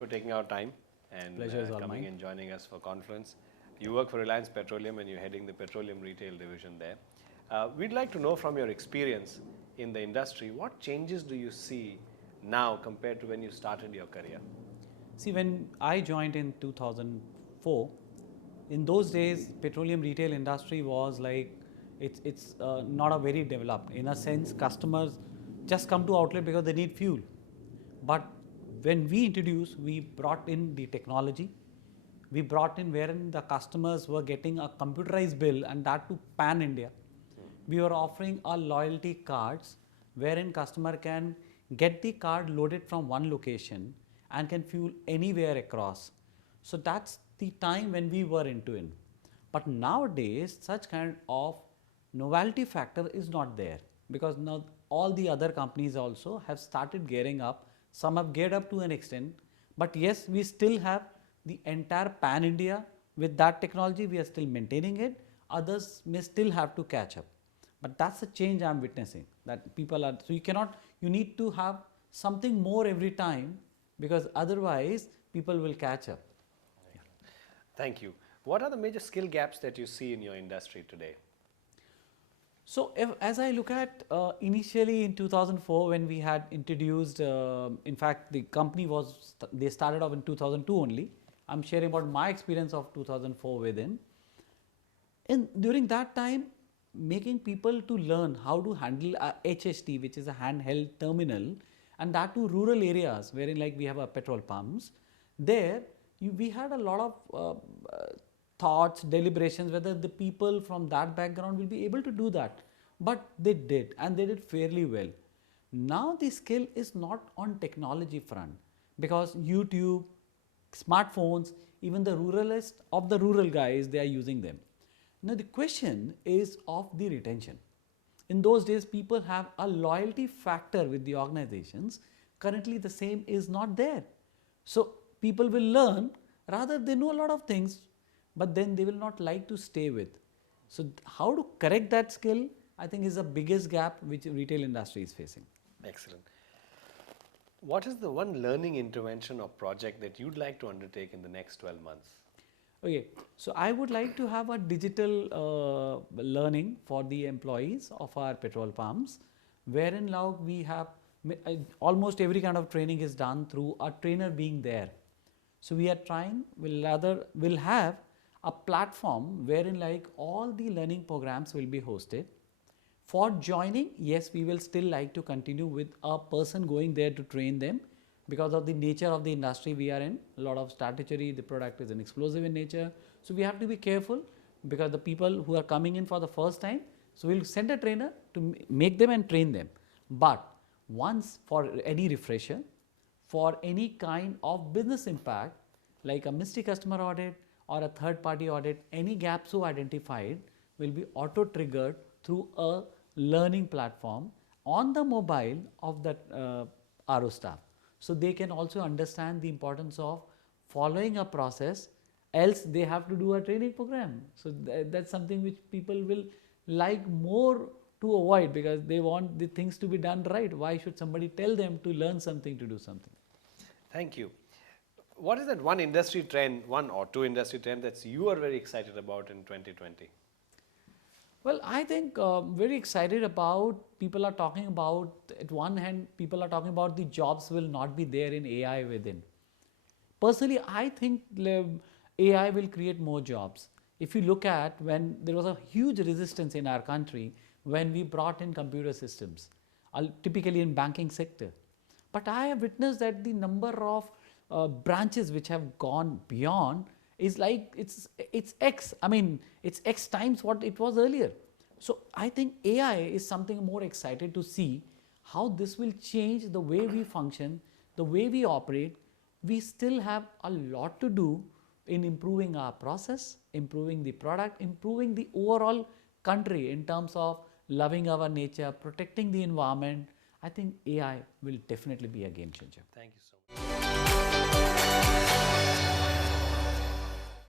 for taking our time and Pleasure is all coming mine. and joining us for conference. You work for Reliance Petroleum and you're heading the petroleum retail division there. We'd like to know from your experience in the industry, what changes do you see now compared to when you started your career? See, when I joined in 2004, in those days, petroleum retail industry was like it's not a very developed. In a sense, customers just come to outlet because they need fuel. But when we introduced, we brought in the technology. We brought in wherein the customers were getting a computerized bill and that to pan India. We were offering a loyalty cards wherein customer can get the card loaded from one location and can fuel anywhere across. So that's the time when we were into it. But nowadays such kind of novelty factor is not there because now all the other companies also have started gearing up. Some have geared up to an extent, but yes, we still have the entire pan India with that technology. We are still maintaining it. Others may still have to catch up. But that's the change I'm witnessing, that people are, so you need to have something more every time because otherwise people will catch up. Thank you. What are the major skill gaps that you see in your industry today? So as I look at initially in 2004 when we had introduced, in fact the company they started off in 2002 only. I'm sharing about my experience of 2004 within. And during that time, making people to learn how to handle a HST, which is a handheld terminal, and that to rural areas wherein like we have a petrol pumps. There we had a lot of thoughts, deliberations whether the people from that background will be able to do that, but they did and they did fairly well. Now the skill is not on technology front because YouTube, smartphones, even the ruralist of the rural guys, they are using them. Now the question is of the retention. In those days people have a loyalty factor with the organizations. Currently the same is not there. So people will learn, rather they know a lot of things, but then they will not like to stay with. So how to correct that skill, I think is the biggest gap which retail industry is facing. Excellent. What is the one learning intervention or project that you'd like to undertake in the next 12 months? Okay, so I would like to have a digital learning for the employees of our petrol pumps, wherein now we have almost every kind of training is done through a trainer being there. So we are trying, we'll have a platform wherein like all the learning programs will be hosted. For joining, yes, we will still like to continue with a person going there to train them because of the nature of the industry we are in. A lot of statutory, the product is an explosive in nature. So we have to be careful because the people who are coming in for the first time, so we'll send a trainer to make them and train them. But once for any refresher, for any kind of business impact, like a mystery customer audit or a third party audit, any gaps so identified will be auto triggered through a learning platform on the mobile of that RO staff. So they can also understand the importance of following a process, else they have to do a training program. So that's something which people will like more to avoid because they want the things to be done right. Why should somebody tell them to learn something to do something? Thank you. What is that one industry trend, one or two industry trend that you are very excited about in 2020? Well, I think very excited about, people are talking about, at one hand, people are talking about the jobs will not be there in AI within. Personally, I think AI will create more jobs. If you look at when there was a huge resistance in our country when we brought in computer systems, typically in banking sector. But I have witnessed that the number of branches which have gone beyond is like it's X. I mean, it's X times what it was earlier. So I think AI is something more excited to see how this will change the way we function, the way we operate. We still have a lot to do in improving our process, improving the product, improving the overall country in terms of loving our nature, protecting the environment. I think AI will definitely be a game changer. Thank you so much.